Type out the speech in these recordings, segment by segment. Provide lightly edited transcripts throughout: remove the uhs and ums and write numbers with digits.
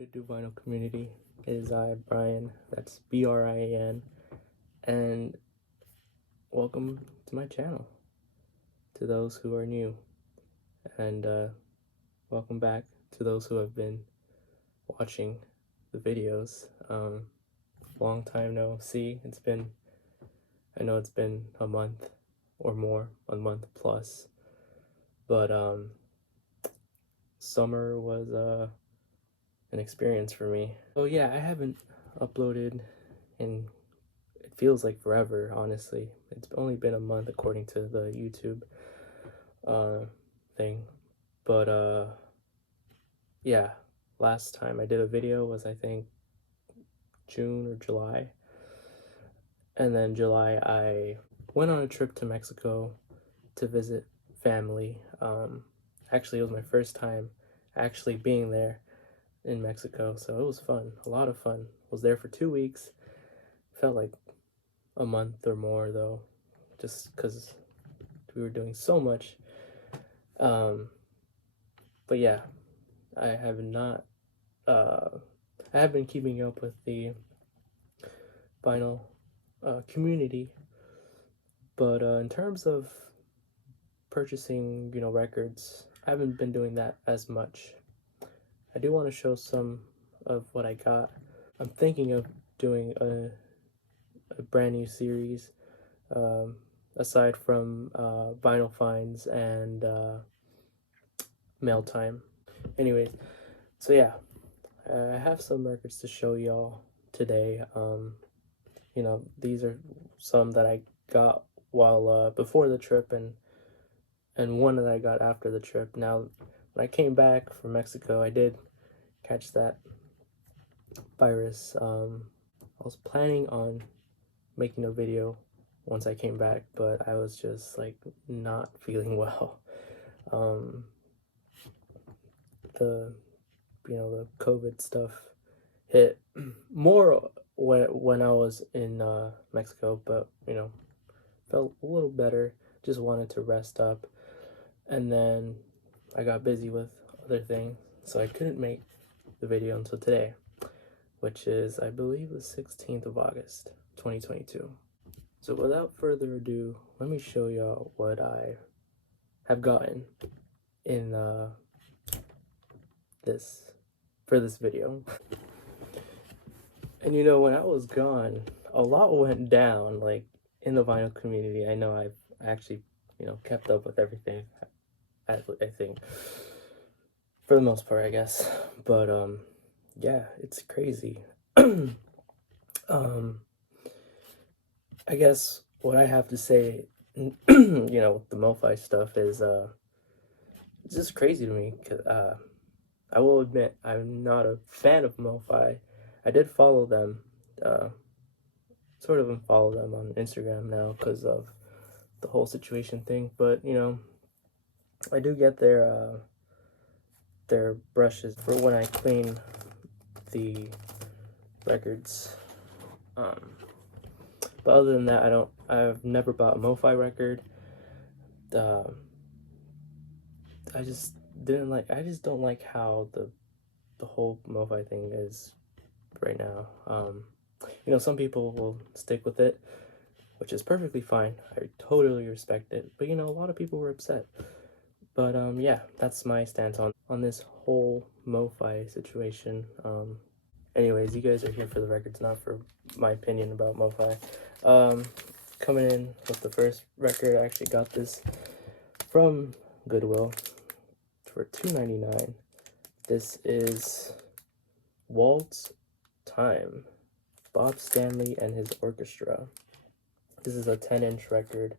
What it do, vinyl community? It is I, Brian. That's Brian, and welcome to my channel. To those who are new, and welcome back to those who have been watching the videos. Long time no see. I know it's been a month or more, a month plus, but summer was an experience for me. Oh yeah, I haven't uploaded in, it feels like forever, honestly. It's only been a month according to the YouTube thing. But yeah, last time I did a video was, I think, June or July. And then July I went on a trip to Mexico to visit family. Actually, it was my first time actually being there in Mexico, so it was fun, a lot of fun. Was there for 2 weeks. Felt like a month or more though, just because we were doing so much. But yeah, I have not I have been keeping up with the vinyl community, but in terms of purchasing, records, I haven't been doing that as much. I do want to show some of what I got. I'm thinking of doing a brand new series, aside from vinyl finds and mail time. Anyways, so yeah, I have some records to show y'all today. These are some that I got while before the trip, and one that I got after the trip. Now, when I came back from Mexico, I did catch that virus. I was planning on making a video once I came back, but I was just like not feeling well. The COVID stuff hit more when I was in Mexico, but felt a little better. Just wanted to rest up, and then I got busy with other things, so I couldn't make the video until today, which is, I believe, the 16th of August 2022. So without further ado, let me show y'all what I have gotten in for this video. And when I was gone, a lot went down, like, in the vinyl community. I know I've actually, kept up with everything, I think, for the most part, I guess. But, yeah, it's crazy. I guess what I have to say, with the Mofi stuff is, it's just crazy to me, because, I will admit, I'm not a fan of Mofi. I did follow them, sort of unfollow them on Instagram now because of the whole situation thing, but, I do get their brushes for when I clean the records. But other than that, I've never bought a Mofi record. I just don't like how the whole Mofi thing is right now. Some people will stick with it, which is perfectly fine. I totally respect it. But, a lot of people were upset. But, yeah, that's my stance on this whole Mofi situation. Anyways, you guys are here for the records, not for my opinion about Mofi. Coming in with the first record, I actually got this from Goodwill for $2.99. This is Waltz Time, Bob Stanley and his orchestra. This is a 10-inch record.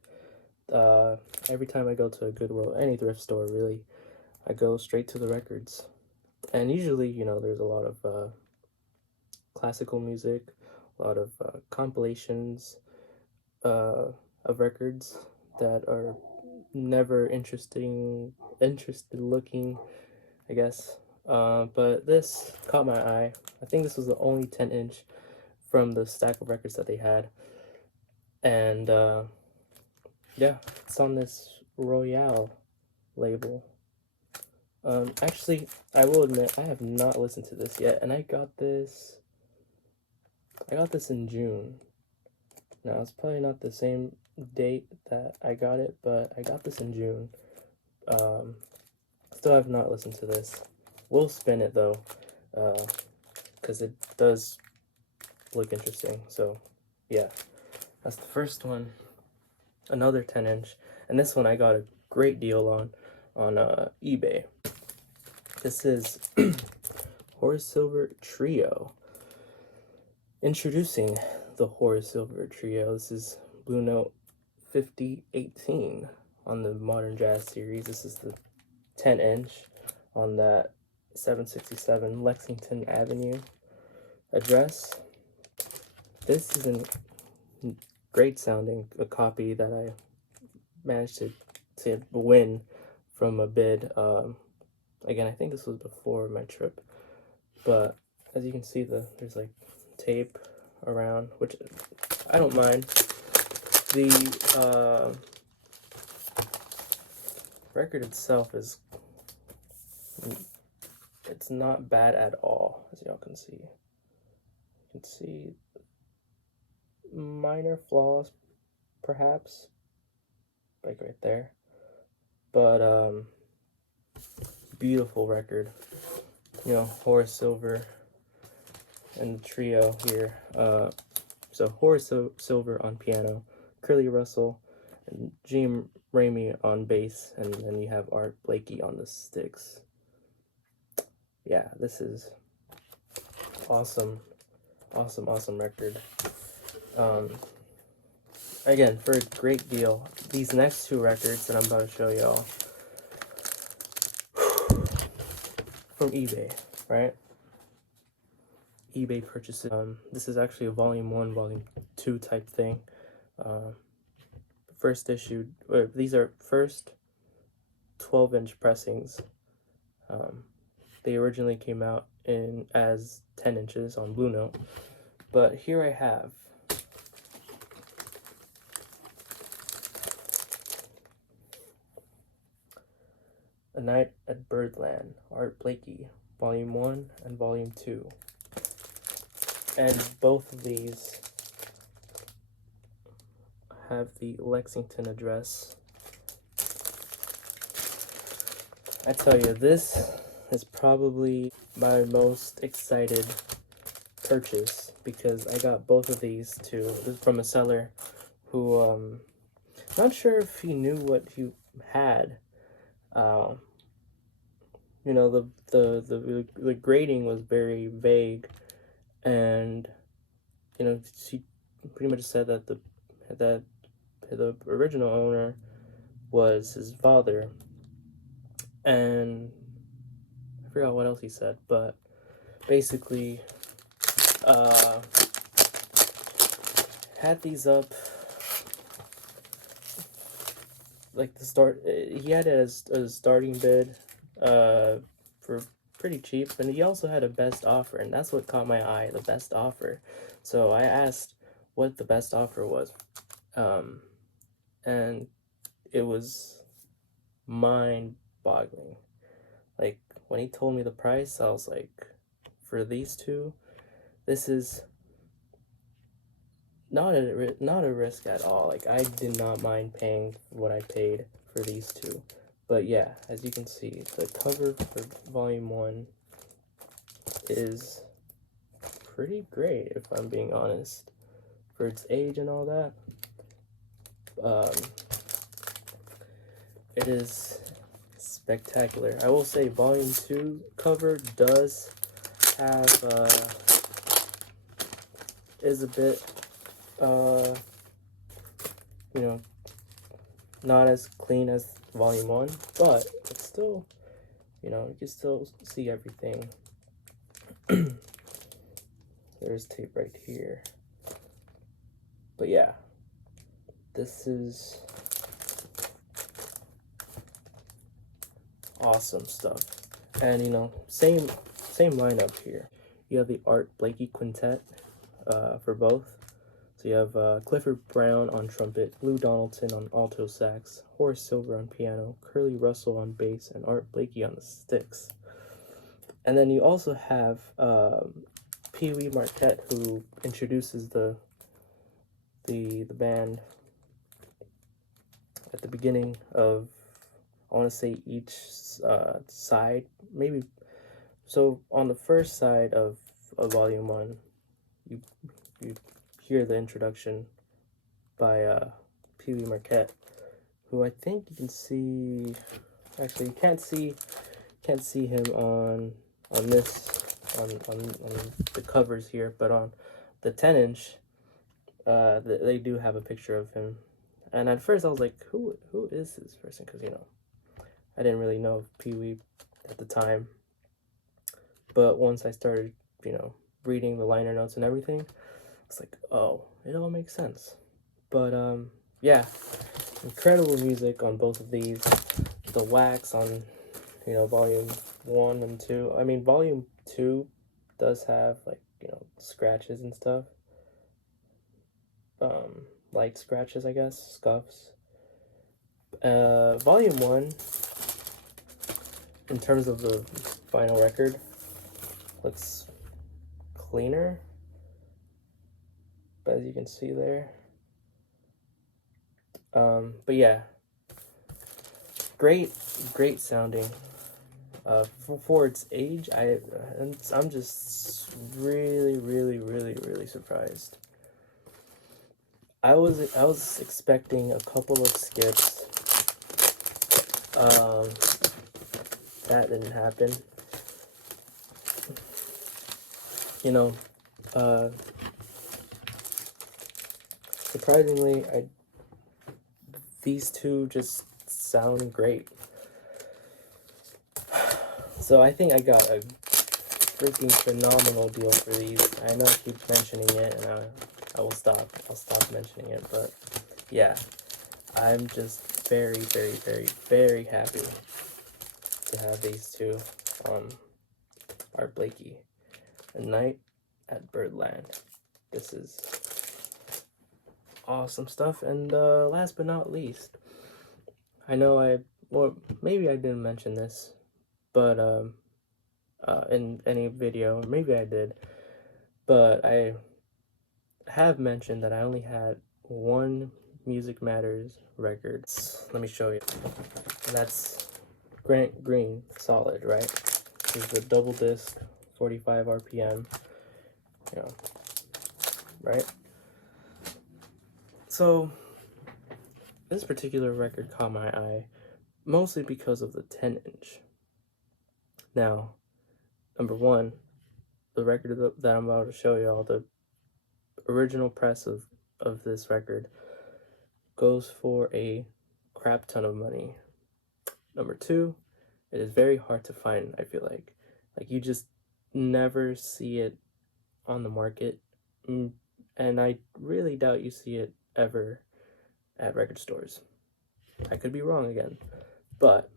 Every time I go to a Goodwill, any thrift store really, I go straight to the records. And usually, there's a lot of classical music, a lot of compilations of records that are never interested looking, I guess. But this caught my eye. I think this was the only 10-inch from the stack of records that they had. And yeah, it's on this Royale label. Actually, I will admit I have not listened to this yet, and I got this in June. Now, it's probably not the same date that I got it, but I got this in June. Still have not listened to this. We'll spin it though, because it does look interesting. So, yeah, that's the first one. Another 10-inch, and this one I got a great deal on eBay. This is Horace Silver Trio. Introducing the Horace Silver Trio. This is Blue Note 5018 on the Modern Jazz series. This is the 10-inch on that 767 Lexington Avenue address. This is a great sounding a copy that I managed to win from a bid. Again, I think this was before my trip, but as you can see, there's like tape around, which I don't mind. The record itself it's not bad at all, as y'all can see. You can see minor flaws, perhaps, like right there, but beautiful record. You know, Horace Silver and the trio here. So Horace Silver on piano, Curly Russell, and Jim Ramey on bass, and then you have Art Blakey on the sticks. Yeah, this is awesome record. Again, for a great deal. These next two records that I'm about to show y'all from eBay, right? eBay purchases. This is actually a volume 1, volume 2 type thing. First issued, or these are first 12-inch pressings. They originally came out as 10 inches on Blue Note, but here I have A Night at Birdland, Art Blakey, Volume 1 and Volume 2. And both of these have the Lexington address. I tell you, this is probably my most excited purchase because I got both of these from a seller who, not sure if he knew what he had. You know, the grading was very vague, and you know, she pretty much said that the original owner was his father, and I forgot what else he said, but basically had these up like the start. He had it as a starting bid for pretty cheap, and he also had a best offer, and that's what caught my eye, the best offer. So I asked what the best offer was, and it was mind-boggling. Like, when he told me the price, I was like, for these two, this is not a risk at all. Like, I did not mind paying what I paid for these two. But yeah, as you can see, the cover for Volume 1 is pretty great, if I'm being honest, for its age and all that. It is spectacular. I will say Volume 2 cover does have, is a bit, you know, not as clean as Volume 1, but it's still, you know, you can still see everything. There's tape right here. But yeah, this is awesome stuff. And you know, same lineup here. You have the Art Blakey Quintet for both. So you have Clifford Brown on trumpet, Lou Donaldson on alto sax, Horace Silver on piano, Curly Russell on bass, and Art Blakey on the sticks. And then you also have Pee Wee Marquette, who introduces the band at the beginning of, I want to say, each side, maybe. So on the first side of Volume 1, you hear the introduction by Pee Wee Marquette, who I think you can see. Actually, you can't see him on this on the covers here, but on the 10-inch, they do have a picture of him. And at first I was like, who is this person? Because, you know, I didn't really know Pee Wee at the time. But once I started, you know, reading the liner notes and everything, it's like, oh, it all makes sense. But yeah, incredible music on both of these. The wax on, you know, Volume 1 and 2. I mean, Volume 2 does have, like, you know, scratches and stuff. Light scratches, I guess, scuffs. Volume 1, in terms of the vinyl record, looks cleaner, but as you can see there. But yeah, great sounding. For its age, I'm just really surprised. I was expecting a couple of skips. That didn't happen. You know, surprisingly, these two just sound great. So I think I got a freaking phenomenal deal for these. I know I keep mentioning it, and I will stop. I'll stop mentioning it, but yeah, I'm just very happy to have these two on Art Blakey. A Night at Birdland. This is awesome stuff. And last but not least, I know maybe I didn't mention this, but in any video, maybe I did, but I have mentioned that I only had one Music Matters record. Let me show you. And that's Grant Green Solid, right? This is the double disc, 45 RPM, you know, right? So this particular record caught my eye mostly because of the 10-inch. Now, number one, the record that I'm about to show y'all, the original press of this record, goes for a crap ton of money. Number two, it is very hard to find, I feel like. Like, you just never see it on the market. And I really doubt you see it ever at record stores. I could be wrong again. But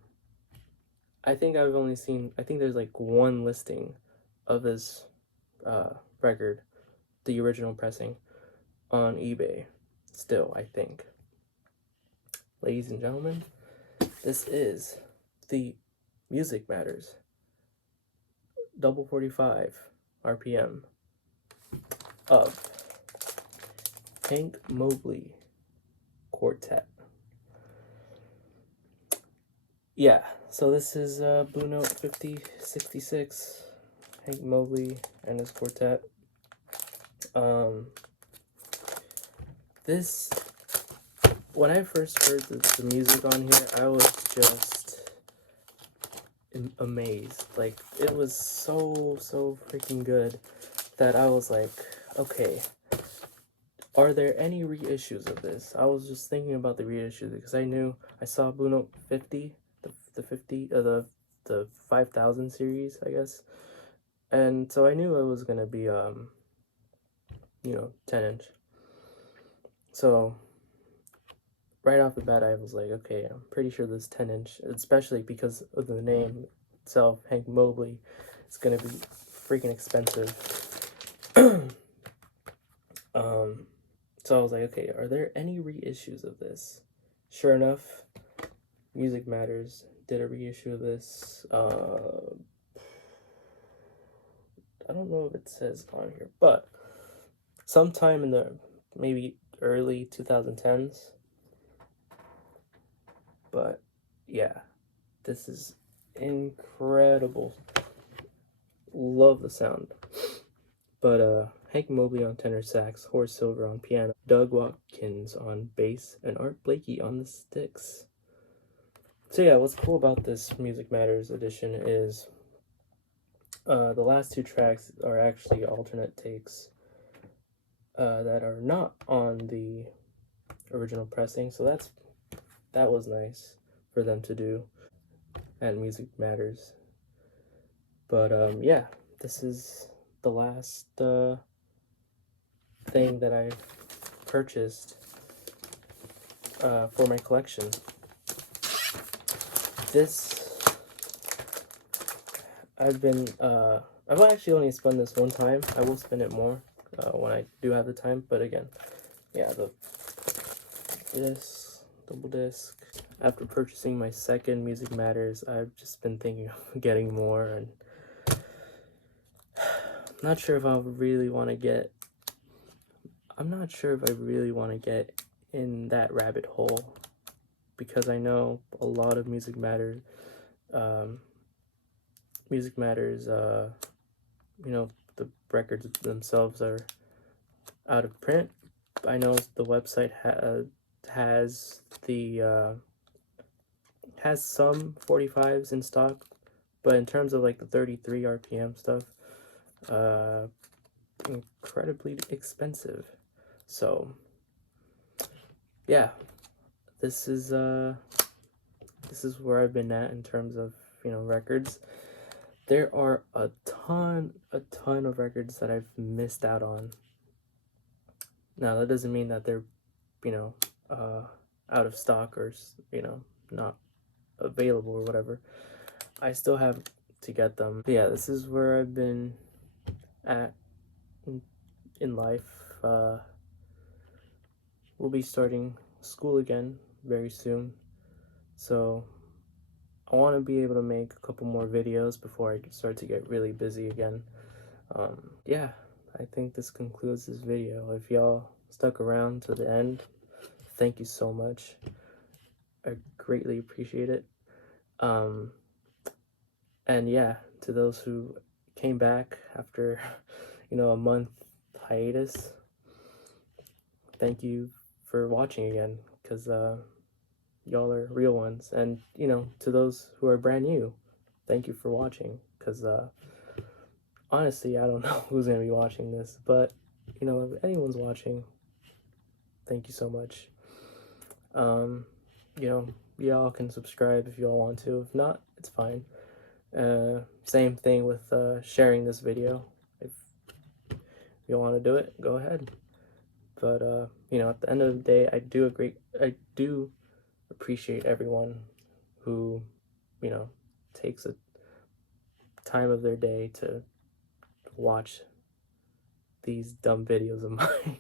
I think there's like one listing of this record, the original pressing, on eBay. Still, I think. Ladies and gentlemen, this is the Music Matters double 45 RPM of Hank Mobley Quartet. Yeah, so this is Blue Note 5066, Hank Mobley and his quartet. This, when I first heard the music on here, I was just amazed. Like, it was so freaking good that I was like, okay, are there any reissues of this? I was just thinking about the reissues because I saw Blue Note 50, the 5000 series, I guess, and so I knew it was gonna be 10-inch. So right off the bat, I was like, okay, I'm pretty sure this 10-inch, especially because of the name itself, Hank Mobley, it's gonna be freaking expensive. So I was like, okay, are there any reissues of this? Sure enough, Music Matters did a reissue of this. I don't know if it says on here, but sometime in the maybe early 2010s. But yeah, this is incredible. Love the sound. But Hank Mobley on tenor sax, Horace Silver on piano, Doug Watkins on bass, and Art Blakey on the sticks. So yeah, what's cool about this Music Matters edition is the last two tracks are actually alternate takes that are not on the original pressing. So that was nice for them to do at Music Matters. But yeah, this is the last thing that I've purchased for my collection. This I've actually only spent this one time. I will spend it more when I do have the time. But again, yeah, this double disc. After purchasing my second Music Matters, I've just been thinking of getting more, and I'm not sure if I really want to get. I'm not sure if I really want to get in that rabbit hole, because I know a lot of Music Matters, you know, the records themselves are out of print. I know the website has some 45s in stock, but in terms of like the 33 RPM stuff, incredibly expensive. So yeah, this is where I've been at in terms of, you know, records. There are a ton of records that I've missed out on. Now that doesn't mean that they're, you know, out of stock or, you know, not available or whatever. I still have to get them. But yeah, this is where I've been at in life. We'll be starting school again very soon, so I want to be able to make a couple more videos before I start to get really busy again. Yeah, I think this concludes this video. If y'all stuck around to the end, thank you so much. I greatly appreciate it. And yeah, to those who came back after, you know, a month hiatus, thank you for watching again, because y'all are real ones. And, you know, to those who are brand new, thank you for watching, because honestly, I don't know who's going to be watching this, but, you know, if anyone's watching, thank you so much. You know, y'all can subscribe if y'all want to. If not, it's fine. Same thing with sharing this video. If you want to do it, go ahead. But you know, at the end of the day, I do appreciate everyone who, you know, takes a time of their day to watch these dumb videos of mine.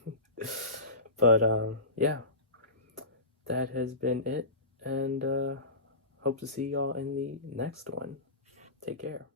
But yeah, that has been it, and hope to see y'all in the next one. Take care.